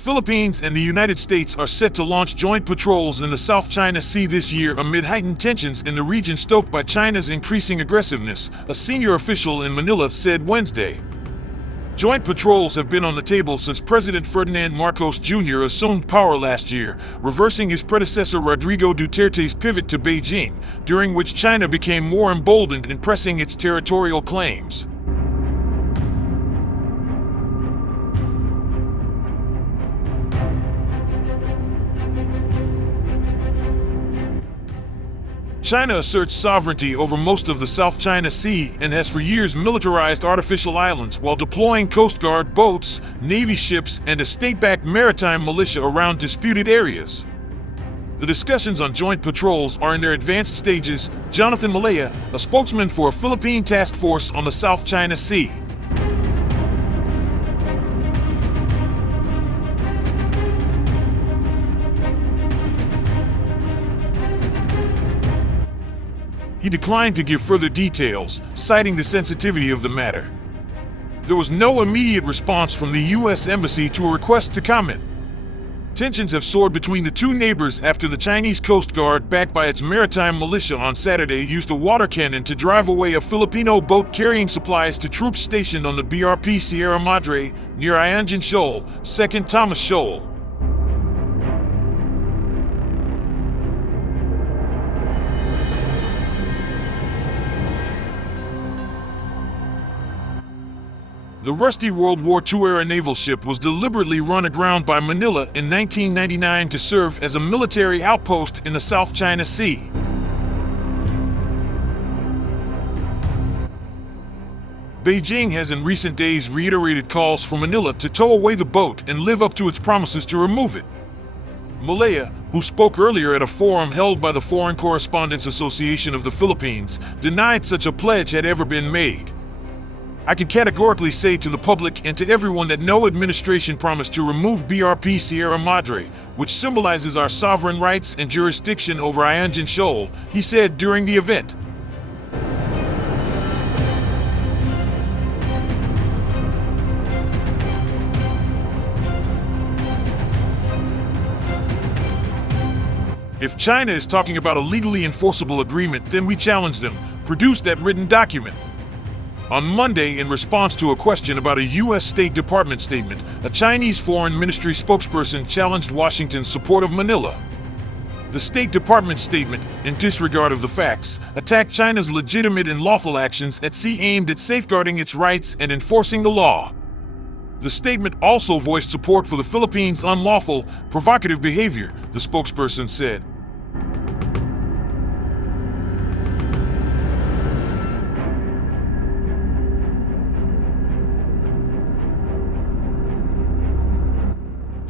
Philippines and the United States are set to launch joint patrols in the South China Sea this year amid heightened tensions in the region stoked by China's increasing aggressiveness, a senior official in Manila said Wednesday. Joint patrols have been on the table since President Ferdinand Marcos Jr. assumed power last year, reversing his predecessor Rodrigo Duterte's pivot to Beijing, during which China became more emboldened in pressing its territorial claims. China asserts sovereignty over most of the South China Sea and has for years militarized artificial islands while deploying Coast Guard boats, Navy ships, and a state-backed maritime militia around disputed areas. The discussions on joint patrols are in their advanced stages, Jonathan Malaya, a spokesman for a Philippine task force on the South China Sea. He declined to give further details, citing the sensitivity of the matter. There was no immediate response from the U.S. Embassy to a request to comment. Tensions have soared between the two neighbors after the Chinese Coast Guard, backed by its maritime militia on Saturday, used a water cannon to drive away a Filipino boat carrying supplies to troops stationed on the BRP Sierra Madre near Ayanjan Shoal, 2nd Thomas Shoal. The rusty World War II-era naval ship was deliberately run aground by Manila in 1999 to serve as a military outpost in the South China Sea. Beijing has in recent days reiterated calls for Manila to tow away the boat and live up to its promises to remove it. Malaya, who spoke earlier at a forum held by the Foreign Correspondents Association of the Philippines, denied such a pledge had ever been made. I can categorically say to the public and to everyone that no administration promised to remove BRP Sierra Madre, which symbolizes our sovereign rights and jurisdiction over Ayanjan Shoal, he said during the event. If China is talking about a legally enforceable agreement, then we challenge them. Produce that written document. On Monday, in response to a question about a U.S. State Department statement, a Chinese Foreign Ministry spokesperson challenged Washington's support of Manila. The State Department statement, in disregard of the facts, attacked China's legitimate and lawful actions at sea aimed at safeguarding its rights and enforcing the law. The statement also voiced support for the Philippines' unlawful, provocative behavior, the spokesperson said.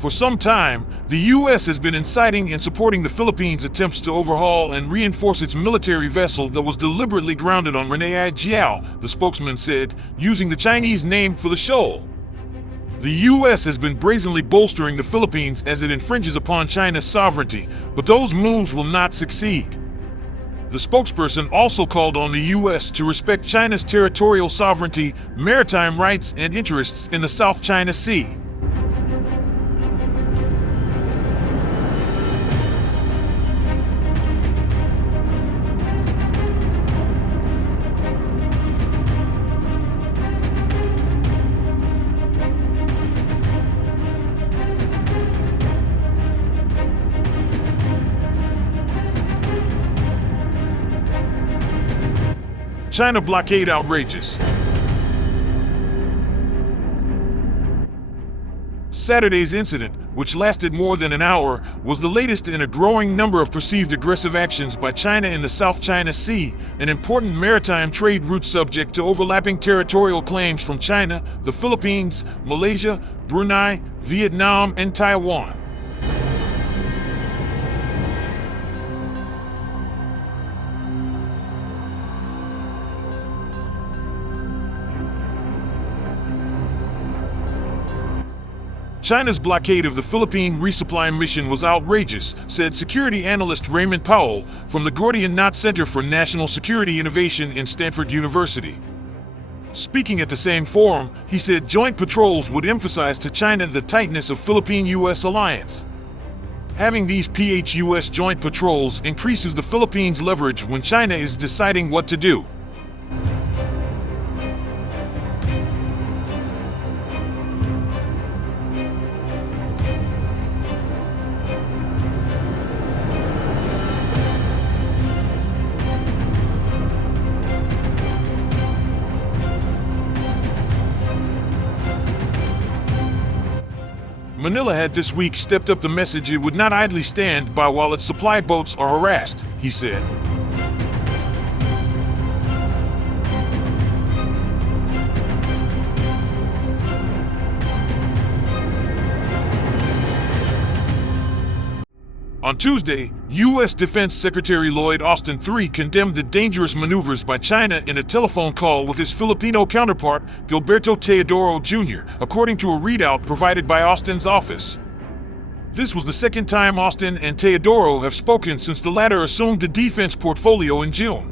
For some time, the U.S. has been inciting and supporting the Philippines' attempts to overhaul and reinforce its military vessel that was deliberately grounded on Renai Jiao, the spokesman said, using the Chinese name for the shoal. The U.S. has been brazenly bolstering the Philippines as it infringes upon China's sovereignty, but those moves will not succeed. The spokesperson also called on the U.S. to respect China's territorial sovereignty, maritime rights, and interests in the South China Sea. China blockade outrageous. Saturday's incident, which lasted more than an hour, was the latest in a growing number of perceived aggressive actions by China in the South China Sea, an important maritime trade route subject to overlapping territorial claims from China, the Philippines, Malaysia, Brunei, Vietnam, and Taiwan. China's blockade of the Philippine resupply mission was outrageous, said security analyst Raymond Powell from the Gordian Knot Center for National Security Innovation in Stanford University. Speaking at the same forum, he said joint patrols would emphasize to China the tightness of Philippine-U.S. alliance. Having these PH-U.S. joint patrols increases the Philippines' leverage when China is deciding what to do. Manila had this week stepped up the message it would not idly stand by while its supply boats are harassed, he said. On Tuesday, U.S. Defense Secretary Lloyd Austin III condemned the dangerous maneuvers by China in a telephone call with his Filipino counterpart, Gilberto Teodoro Jr., according to a readout provided by Austin's office. This was the second time Austin and Teodoro have spoken since the latter assumed the defense portfolio in June.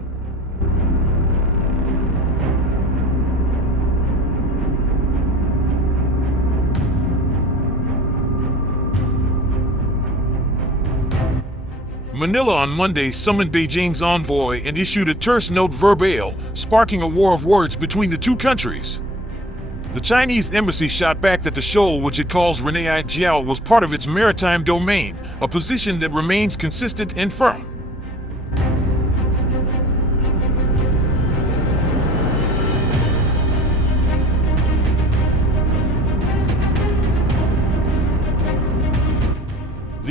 Manila on Monday summoned Beijing's envoy and issued a terse note verbale, sparking a war of words between the two countries. The Chinese embassy shot back that the shoal, which it calls Renei Jiao, was part of its maritime domain, a position that remains consistent and firm.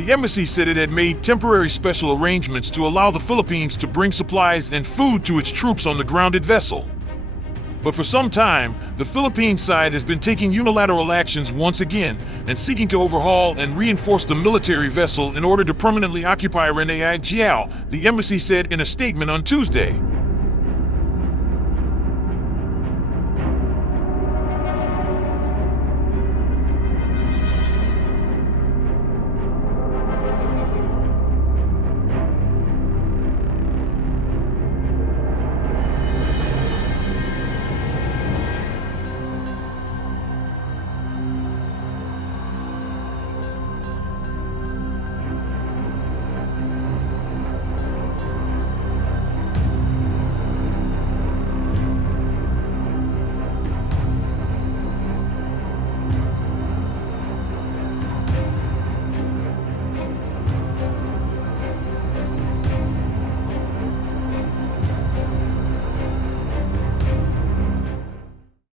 The embassy said it had made temporary special arrangements to allow the Philippines to bring supplies and food to its troops on the grounded vessel. But for some time, the Philippine side has been taking unilateral actions once again and seeking to overhaul and reinforce the military vessel in order to permanently occupy Renei Jiao, the embassy said in a statement on Tuesday.